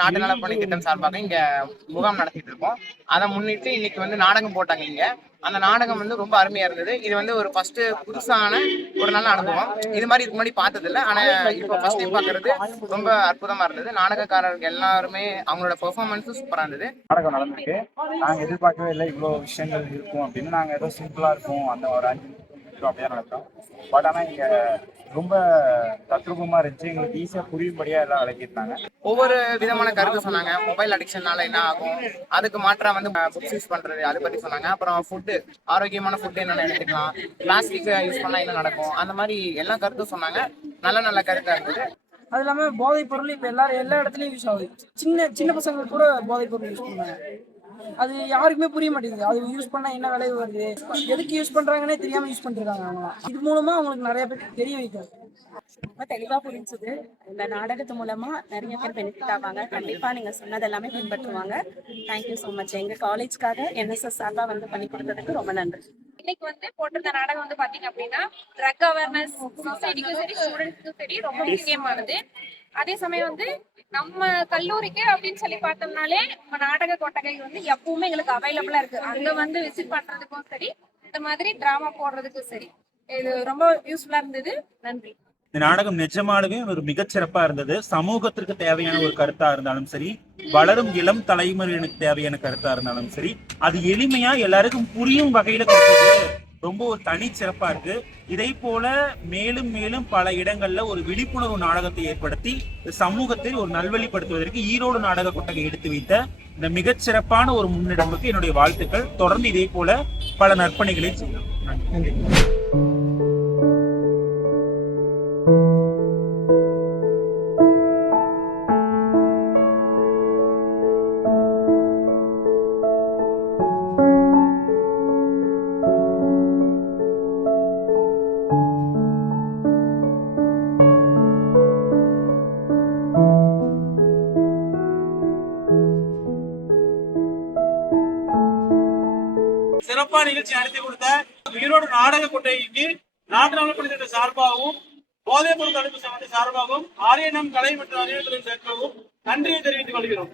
நாட்டு நல பணி திட்டம் சார்பாக இங்க முகாம் நடத்திட்டு இருக்கோம். அதை முன்னிட்டு இன்னைக்கு வந்து நாடகம் போட்டாங்க இங்க. அந்த நாடகம் வந்து ரொம்ப அருமையா இருந்தது. இது வந்து ஒரு ஃபர்ஸ்ட் புதுசான ஒரு நல்ல அனுபவம். இது மாதிரி இதுக்கு முன்னாடி பார்த்தது இல்லை. ஆனா இப்போ ஃபர்ஸ்ட் டைம் பார்க்கறது ரொம்ப அற்புதமா இருந்தது. நாடகக்காரர்கள் எல்லாருமே அவங்களோட பெர்ஃபார்மன்ஸும் சூப்பரா இருந்தது. நாடகம் நடந்திருக்கு. நாங்கள் எதிர்பார்க்கவே இல்லை இவ்வளோ விஷயங்கள் இருக்கும் அப்படின்னு. நாங்கள் ஏதோ சிம்பிளாக இருக்கும் அந்த ஒரு 5 நிமிஷம் அப்படியே நடத்தோம். பட் ஆனால் இங்கே ரொம்ப தத்ரூபமாக இருந்துச்சு. எங்களுக்கு ஈஸியாக புரியும்படியாக எல்லாம் விளக்கியிருந்தாங்க. ஒவ்வொரு விதமான கருத்து சொன்னாங்க. மொபைல் அடிக்ஷன்னால என்ன ஆகும், அதுக்கு மாற்றா வந்து புக்ஸ் யூஸ் பண்றது அதை பத்தி சொன்னாங்க. அப்புறம் ஃபுட்டு, ஆரோக்கியமான ஃபுட்டு என்னென்ன எடுத்துக்கலாம், பிளாஸ்டிக் யூஸ் பண்ணா என்ன நடக்கும், அந்த மாதிரி எல்லா கருத்தும் சொன்னாங்க. நல்ல நல்ல கருத்தா இருந்தது. அது இல்லாமல் போதைப் பொருள் இப்போ எல்லா இடத்துலையும் யூஸ் ஆகுது. சின்ன சின்ன பசங்களுக்கு கூட போதைப் பொருள் யூஸ் பண்ணுறாங்க. அது யாருக்குமே புரிய மாட்டேங்குது. அது யூஸ் பண்ணால் என்ன விளைவு வருது, எதுக்கு யூஸ் பண்ணுறாங்கன்னே தெரியாமல் யூஸ் பண்ணிருக்காங்க அவங்களாம். இது மூலமாக அவங்களுக்கு நிறைய பேர் தெரிய வைக்காது. ரொம்ப தெளிவாக புரிஞ்சுது. இந்த நாடகத்து மூலமா நிறைய பேர் பெனிஃபிட் ஆவாங்க. கண்டிப்பா நீங்க சொன்னது எல்லாமே பின்பற்றுவாங்க. Thank you so much. எங்க காலேஜ்க்காக NSS சார்பா வந்து பண்ணி கொடுத்ததுக்கு ரொம்ப நன்றி. இன்னைக்கு வந்து போட்டிருந்த நாடகம் வந்து பாத்தீங்க அப்படின்னா ட்ரக் அவேர்னஸ் சொசைட்டிக்கும் சரி ஸ்டூடெண்ட்ஸ்க்கும் சரி ரொம்ப முக்கியமானது. அதே சமயம் வந்து நம்ம கல்லூரிக்கு அப்படின்னு சொல்லி பார்த்தோம்னாலே நம்ம நாடக கொட்டகை வந்து எப்பவுமே எங்களுக்கு அவைலபிளா இருக்கு. அங்க வந்து விசிட் பண்றதுக்கும் சரி, இந்த மாதிரி டிராமா போடுறதுக்கும் சரி, இது ரொம்ப யூஸ்ஃபுல்லா இருந்தது. நன்றி. இந்த நாடகம் நிஜமானவே ஒரு மிகச்சிறப்பா இருந்தது. சமூகத்திற்கு தேவையான ஒரு கருத்தா இருந்தாலும் சரி, வளரும் இளம் தலைமுறையினருக்கு தேவையான கருத்தா இருந்தாலும் சரி, அது எளிமையா எல்லாருக்கும் புரியும் வகையில கொடுத்தது ரொம்ப ஒரு தனி சிறப்பா இருக்கு. இதை போல மேலும் மேலும் பல இடங்கள்ல ஒரு விழிப்புணர்வு நாடகத்தை ஏற்படுத்தி சமூகத்தில் ஒரு நல்வழிப்படுத்துவதற்கு ஈரோடு நாடக கொட்டகை எடுத்து வைத்த இந்த மிகச்சிறப்பான ஒரு முன்னெடுப்புக்கு என்னுடைய வாழ்த்துக்கள். தொடர்ந்து இதே போல பல நற்பணிகளை செய்யலாம். நன்றி. சிறப்பான நிகழ்ச்சி நடத்தி கொடுத்த ஈரோடு நாடக கொட்டகைக்கு நாட்டு நலப்பணித்திட்ட சார்பாகவும் போதைப் பொருள் தடுப்பு சங்கத்தை சார்பாகவும் ஆரியனம் கலை மற்றும் அறிவுத்துறை சார்பாகவும் நன்றியை தெரிவித்துக் கொள்கிறோம்.